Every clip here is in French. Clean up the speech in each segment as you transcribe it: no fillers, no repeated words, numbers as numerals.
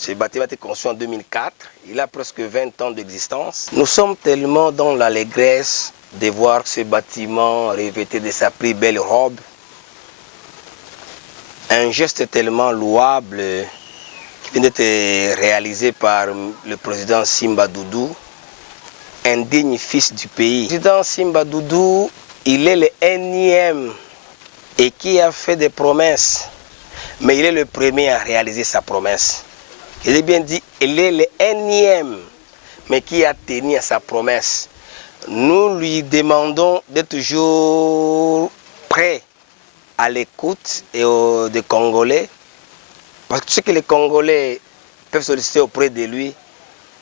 Ce bâtiment a été construit en 2004. Il a presque 20 ans d'existence. Nous sommes tellement dans l'allégresse de voir ce bâtiment revêté de sa plus belle robe. Un geste tellement louable qui vient d'être réalisé par le président Simba Doudou, un digne fils du pays. Le président Simba Doudou, il est le énième et qui a fait des promesses, mais il est le premier à réaliser sa promesse. Je l'ai bien dit, il est le énième, mais qui a tenu à sa promesse. Nous lui demandons d'être toujours prêt à l'écoute des Congolais, parce que ce que les Congolais peuvent solliciter auprès de lui,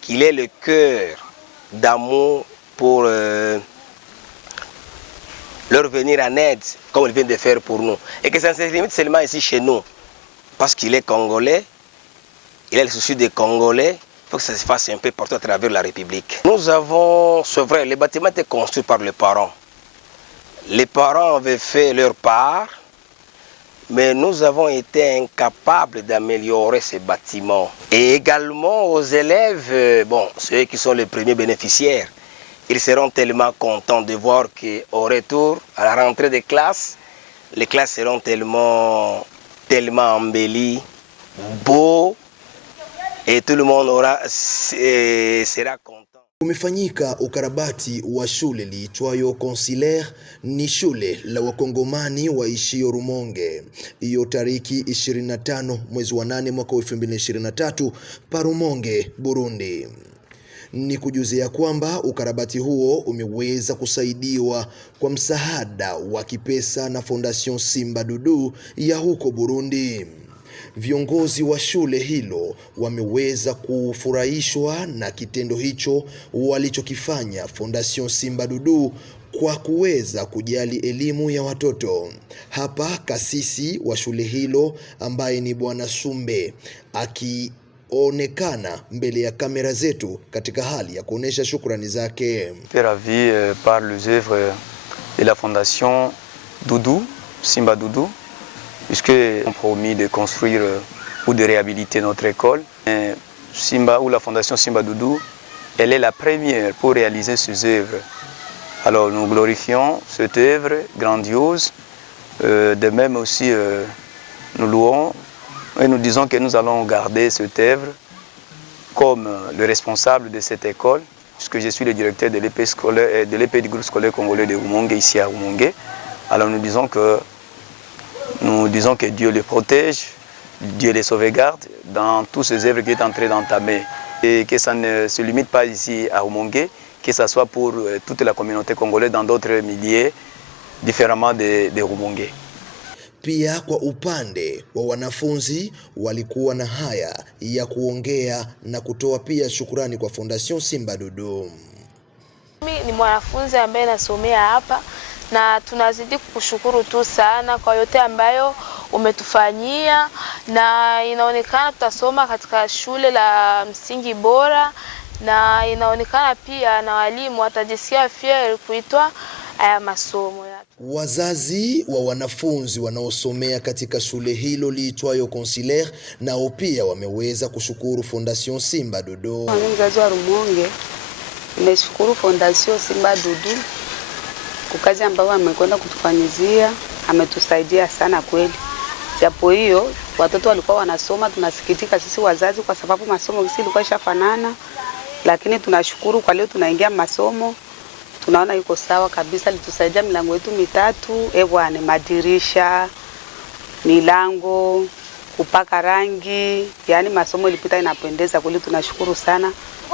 qu'il ait le cœur d'amour pour leur venir en aide, comme il vient de faire pour nous. Et que ça ne se limite seulement ici chez nous, parce qu'il est Congolais, il a le souci des Congolais, il faut que ça se fasse un peu partout à travers la République. Nous avons, c'est vrai, le bâtiment était construit par les parents. Les parents avaient fait leur part, mais nous avons été incapables d'améliorer ces bâtiments. Et également aux élèves, ceux qui sont les premiers bénéficiaires, ils seront tellement contents de voir qu'au retour, à la rentrée des classes, les classes seront tellement embellies, beaux, et tout le monde sera content. Kumefanyika ukarabati wa shule liitwayo Consulaire, ni shule la wakongomani waishio Rumonge. Iyo tariki 25 mwezi wa 8 mwaka 2023 pa Rumonge, Burundi. Ni kujuzia kwamba ukarabati huo umeweza kusaidiwa kwa msaada wa kipesa na Fondation Simba Doudou ya huko Burundi. Viongozi wa shule hilo wameweza kufurahishwa na kitendo hicho walichokifanya Fondation Simba Doudou kwa kuweza kujali elimu ya watoto. Hapa kasisi wa shule hilo ambaye ni Bwana Sumbe akionekana mbele ya kamera zetu katika hali ya kuonesha shukrani zake. Ravi par les œuvres de la Fondation Doudou, Simba Doudou, puisqu'ils ont promis de construire ou de réhabiliter notre école. Simba ou la Fondation Simba Doudou, elle est la première pour réaliser ces œuvres. Alors nous glorifions cette œuvre grandiose. De même aussi, nous louons et nous disons que nous allons garder cette œuvre comme le responsable de cette école, puisque je suis le directeur de l'EP du groupe scolaire congolais de Rumonge, ici à Rumonge. Alors nous disons que Dieu les protège, Dieu les sauvegarde dans toutes ces œuvres qu'il est en train d'entamer. Et que ça ne se limite pas ici à Rumonge, que ce soit pour toute la communauté congolaise dans d'autres milliers, différemment de Rumonge. Pia kwa upande wa wanafunzi walikuwa na haya ya kuongea na kutoa pia shukrani kwa Fondation Simba Doudou. Mimi ni mwanafunzi ambaye nasomea hapa na tunazidi kukushukuru tu sana kwa yote ambayo umetufanyia, na inaonekana tutasoma katika shule la msingi bora, na inaonekana pia na walimu watajisikia fier kuitwa haya masomo ya. Wazazi wa wanafunzi wanaosomea katika shule hilo liitwayo Consulaire nao pia wameweza kushukuru Fondation Simba Doudou. Mzazi wa Rumonge, nimeshukuru Fondation Simba Doudou kwa kazi ambayo amekwenda kutufanyizia, ametusaidia sana kweli. Japo hiyo watoto walikuwa wanasoma, tunasikitika sisi wazazi kwa sababu masomo sisi ilikuwa ishafanana, lakini tunashukuru kwa leo tunaingia masomo. Tunaona yuko sawa kabisa, litusaidia milango yetu mitatu, bwana, madirisha, milango, kupaka rangi, yani masomo ilipita inapendeza kweli. Tunashukuru sana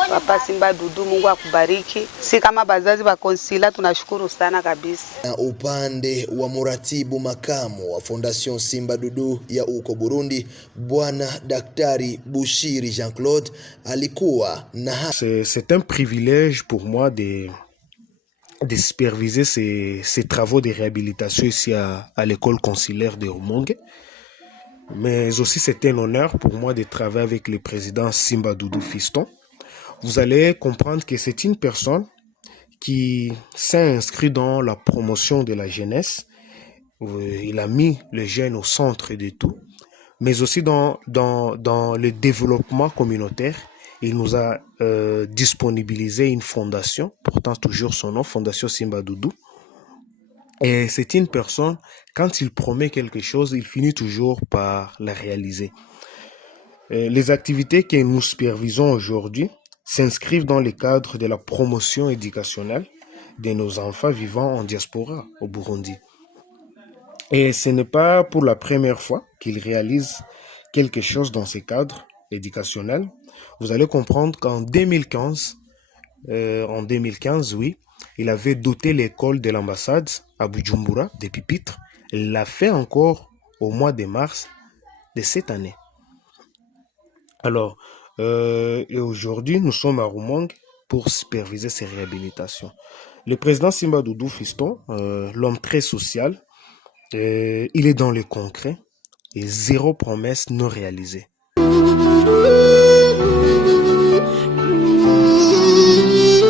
Papa Simba Doudou, Mungu akubariki. Si kama bazazi wa Consulaire tunashukuru sana kabisa. Na upande wa muratibu makamu wa Fondation Simba Doudou ya uko Burundi, Bwana Daktari Bushiri Jean-Claude alikuwa na c'est un privilège pour moi de superviser ces travaux de réhabilitation ici à l'école consulaire de Rumonge. Mais aussi c'est un honneur pour moi de travailler avec le président Simba Doudou Fiston. Vous allez comprendre que c'est une personne qui s'est inscrit dans la promotion de la jeunesse. Il a mis les jeunes au centre de tout. mais aussi dans le développement communautaire. Il nous a disponibilisé une fondation, portant toujours son nom, Fondation Simba Doudou. Et c'est une personne, quand il promet quelque chose, il finit toujours par la réaliser. Les activités que nous supervisons aujourd'hui s'inscrivent dans le cadre de la promotion éducationnelle de nos enfants vivant en diaspora au Burundi. Et ce n'est pas pour la première fois qu'il réalise quelque chose dans ce cadre éducationnel. Vous allez comprendre qu'en 2015, oui, il avait doté l'école de l'ambassade à Bujumbura des pupitres. Il l'a fait encore au mois de mars de cette année. Alors, et aujourd'hui, nous sommes à Rumongue pour superviser ces réhabilitations. Le président Simba Doudou Fiston, l'homme très social, il est dans le concret et zéro promesse non réalisée.